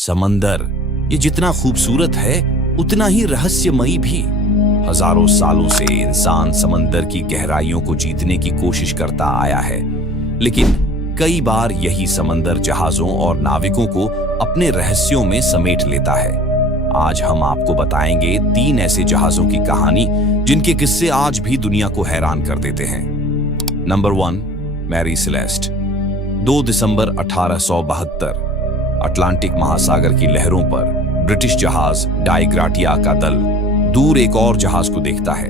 समंदर ये जितना खूबसूरत है उतना ही रहस्यमयी भी। हजारों सालों से इंसान समंदर की गहराइयों को जीतने की कोशिश करता आया है, लेकिन कई बार यही समंदर जहाजों और नाविकों को अपने रहस्यों में समेट लेता है। आज हम आपको बताएंगे 3 ऐसे जहाजों की कहानी जिनके किस्से आज भी दुनिया को हैरान कर देते हैं। Number 1, Mary Celeste. 2 दिसंबर 1872 अटलांटिक महासागर की लहरों पर ब्रिटिश जहाज डाई ग्राटिया का दल दूर एक और जहाज को देखता है।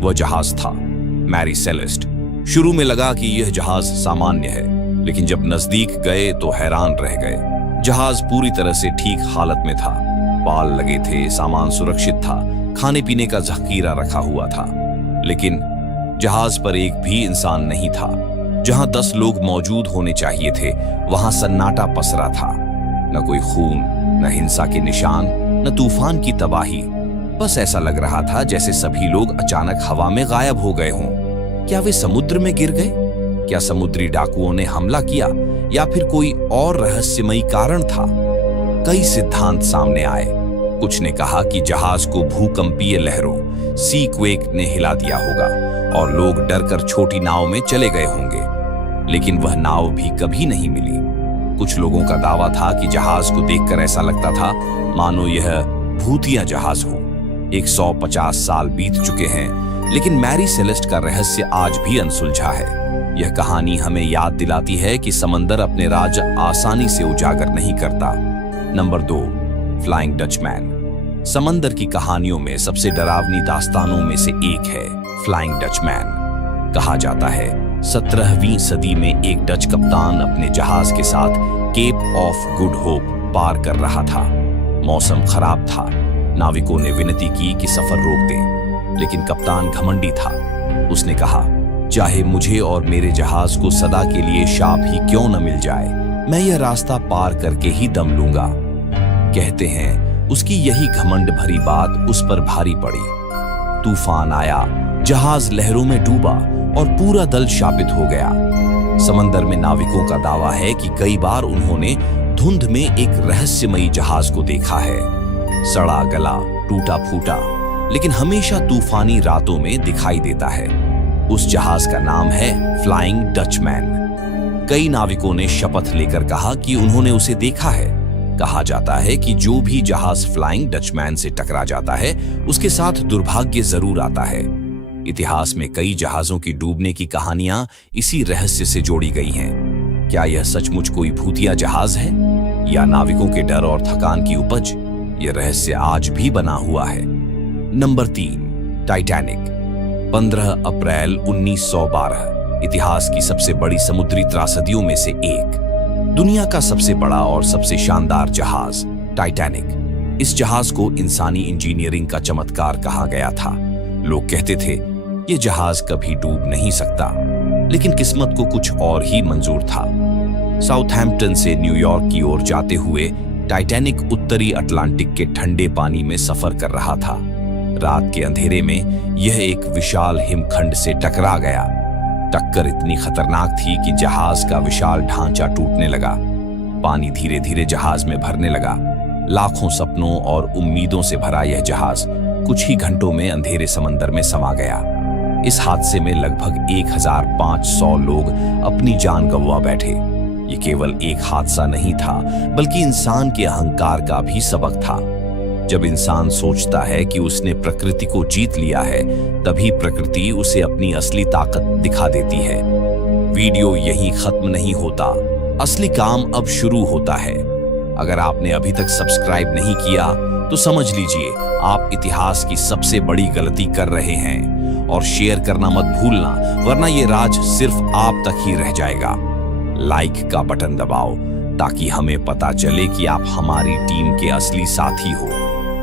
वह जहाज था मैरी सेलेस्ट। शुरू में लगा कि यह जहाज सामान्य है, लेकिन जब नजदीक गए तो हैरान रह गए। जहाज पूरी तरह से ठीक हालत में था, पाल लगे थे, सामान सुरक्षित था, खाने पीने का जखीरा रखा हुआ था, लेकिन जहाज पर एक भी इंसान नहीं था। जहां 10 लोग मौजूद होने चाहिए थे, वहां सन्नाटा पसरा था। न कोई खून, न हिंसा के निशान, न तूफान की तबाही। बस ऐसा लग रहा था जैसे सभी लोग अचानक हवा में गायब हो गए हों। क्या वे समुद्र में गिर गए? क्या समुद्री डाकुओं ने हमला किया, या फिर कोई और रहस्यमयी कारण था? कई सिद्धांत सामने आए। कुछ ने कहा कि जहाज को भूकंपीय लहरों सी क्वेक ने हिला दिया होगा और लोग डरकर छोटी नाव में चले गए होंगे, लेकिन वह नाव भी कभी नहीं मिली। कुछ लोगों का दावा था कि जहाज को देखकर ऐसा लगता था मानो यह भूतिया जहाज हो। 150 साल बीत चुके हैं, लेकिन मैरी सेलेस्ट का रहस्य आज भी अनसुलझा है। यह कहानी हमें याद दिलाती है कि समंदर अपने राज आसानी से उजागर नहीं करता। Number 2, flying Dutchman. समंदर की कहानियों में सबसे डरावनी दास्तानों में से एक है फ्लाइंग डचमैन। कहा जाता है 17वीं सदी में एक डच कप्तान अपने जहाज के साथ केप ऑफ गुड होप पार कर रहा था। मौसम खराब था। नाविकों ने विनती की कि सफर रोक दें, लेकिन कप्तान घमंडी था। उसने कहा, चाहे मुझे और मेरे जहाज को सदा के लिए शाप ही क्यों न मिल जाए, मैं यह रास्ता पार करके ही दम लूंगा। कहते हैं उसकी यही घमंड भरी बात उस पर भारी पड़ी। तूफान आया, जहाज लहरों में डूबा और पूरा दल शापित हो गया। समंदर में नाविकों का दावा है कि कई बार उन्होंने धुंध में एक रहस्यमयी जहाज को देखा है, सड़ा गला, टूटा फूटा, लेकिन हमेशा तूफानी रातों में दिखाई देता है। उस जहाज का नाम है फ्लाइंग डचमैन। कई नाविकों ने शपथ लेकर कहा कि उन्होंने उसे देखा है। कहा जाता है कि जो भी जहाज फ्लाइंग डचमैन से टकरा जाता है, उसके साथ दुर्भाग्य जरूर आता है। इतिहास में कई जहाजों की डूबने की कहानियां इसी रहस्य से जोड़ी गई हैं। क्या यह सचमुच कोई भूतिया जहाज है, या नाविकों के डर और थकान की उपज? यह रहस्य आज भी बना हुआ है। Number 3, Titanic. 15 अप्रैल 1912 इतिहास की सबसे बड़ी समुद्री त्रासदियों में से एक। दुनिया का सबसे बड़ा और सबसे शानदार जहाज टाइटैनिक। इस जहाज को इंसानी इंजीनियरिंग का चमत्कार कहा गया था। लोग कहते थे यह जहाज कभी डूब नहीं सकता, लेकिन किस्मत को कुछ और ही मंजूर था। साउथहैम्पटन से न्यूयॉर्क की ओर जाते हुए टाइटैनिक उत्तरी अटलांटिक के ठंडे पानी में सफर कर रहा था। रात के अंधेरे में यह एक विशाल हिमखंड से टकरा गया। टक्कर इतनी खतरनाक थी कि जहाज का विशाल ढांचा टूटने लगा। पानी धीरे धीरे जहाज में भरने लगा। लाखों सपनों और उम्मीदों से भरा यह जहाज कुछ ही घंटों में अंधेरे समंदर में समा गया। इस हादसे में लगभग 1500 लोग अपनी जान गंवा बैठे। ये केवल एक हादसा नहीं था, बल्कि इंसान के अहंकार का भी सबक था। जब इंसान सोचता है कि उसने प्रकृति को जीत लिया है, तभी प्रकृति उसे अपनी असली ताकत दिखा देती है। वीडियो यहीं खत्म नहीं होता, असली काम अब शुरू होता है। अगर आपने अभी तक सब्सक्राइब नहीं किया तो समझ लीजिए आप इतिहास की सबसे बड़ी गलती कर रहे हैं, और शेयर करना मत भूलना, वरना ये राज सिर्फ आप तक ही रह जाएगा। लाइक का बटन दबाओ ताकि हमें पता चले कि आप हमारी टीम के असली साथी हो।